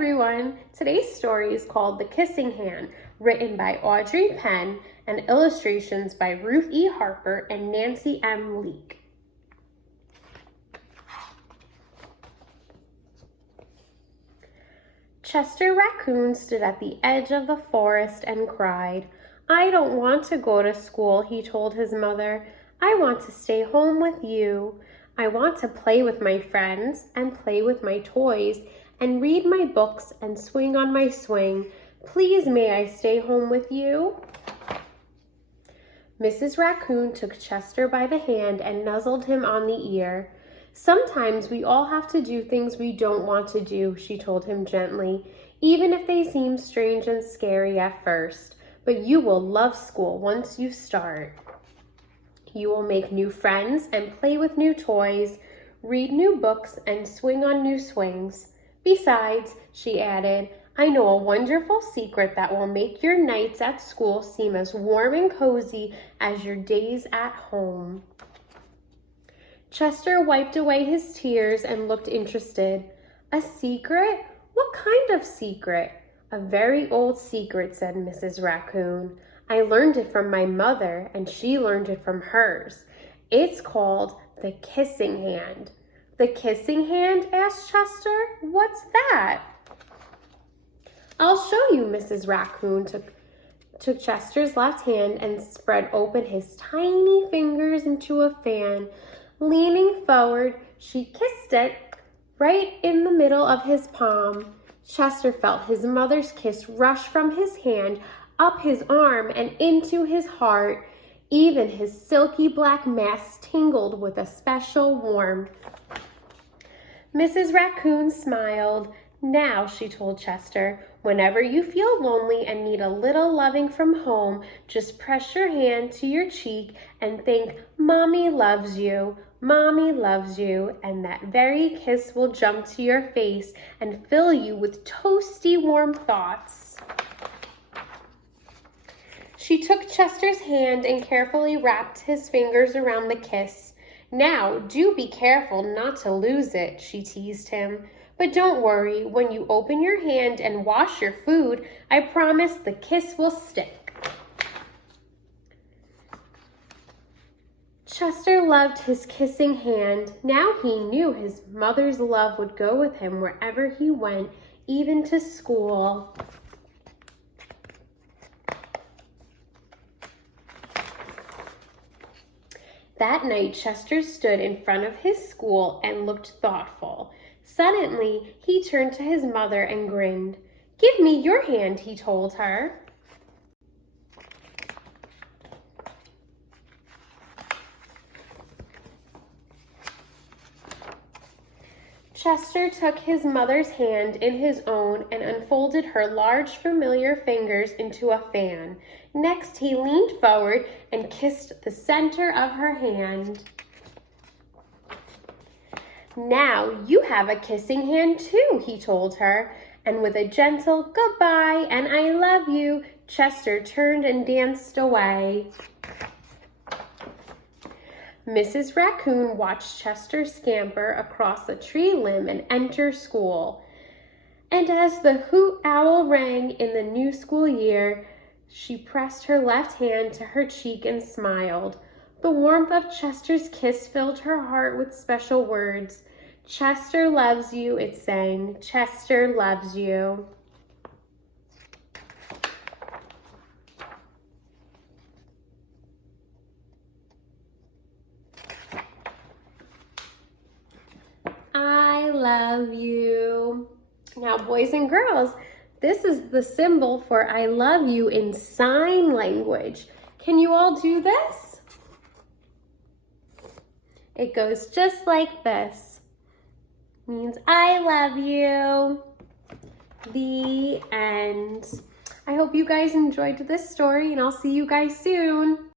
everyone! Today's story is called The Kissing Hand, written by Audrey Penn and illustrations by Ruth E. Harper and Nancy M. Leake. Chester Raccoon stood at the edge of the forest and cried. "I don't want to go to school," he told his mother. "I want to stay home with you. I want to play with my friends and play with my toys and read my books and swing on my swing. Please may I stay home with you?" Mrs. Raccoon took Chester by the hand and nuzzled him on the ear. "Sometimes we all have to do things we don't want to do," she told him gently, "even if they seem strange and scary at first. But you will love school once you start. You will make new friends and play with new toys, read new books and swing on new swings. Besides," she added, "I know a wonderful secret that will make your nights at school seem as warm and cozy as your days at home." Chester wiped away his tears and looked interested. "A secret? What kind of secret?" "A very old secret," said Mrs. Raccoon. "I learned it from my mother, and she learned it from hers. It's called the kissing hand." "The kissing hand?" asked Chester. "What's that?" "I'll show you." Mrs. Raccoon took Chester's left hand and spread open his tiny fingers into a fan. Leaning forward, she kissed it right in the middle of his palm. Chester felt his mother's kiss rush from his hand, up his arm, and into his heart. Even his silky black mask tingled with a special warmth. Mrs. Raccoon smiled. "Now," she told Chester, "whenever you feel lonely and need a little loving from home, just press your hand to your cheek and think, 'Mommy loves you, Mommy loves you,' and that very kiss will jump to your face and fill you with toasty warm thoughts." She took Chester's hand and carefully wrapped his fingers around the kiss. "Now, do be careful not to lose it," she teased him. "But don't worry, when you open your hand and wash your food, I promise the kiss will stick." Chester loved his kissing hand. Now he knew his mother's love would go with him wherever he went, even to school. That night, Chester stood in front of his school and looked thoughtful. Suddenly, he turned to his mother and grinned. "Give me your hand," he told her. Chester took his mother's hand in his own and unfolded her large, familiar fingers into a fan. Next, he leaned forward and kissed the center of her hand. "Now you have a kissing hand too," he told her, and with a gentle "goodbye" and "I love you," Chester turned and danced away. Mrs. Raccoon watched Chester scamper across a tree limb and enter school. And as the hoot owl rang in the new school year, she pressed her left hand to her cheek and smiled. The warmth of Chester's kiss filled her heart with special words. "Chester loves you," it sang. "Chester loves you." I love you. Now, boys and girls, this is the symbol for I love you in sign language. Can you all do this? It goes just like this. It means I love you. The end. I hope you guys enjoyed this story, and I'll see you guys soon.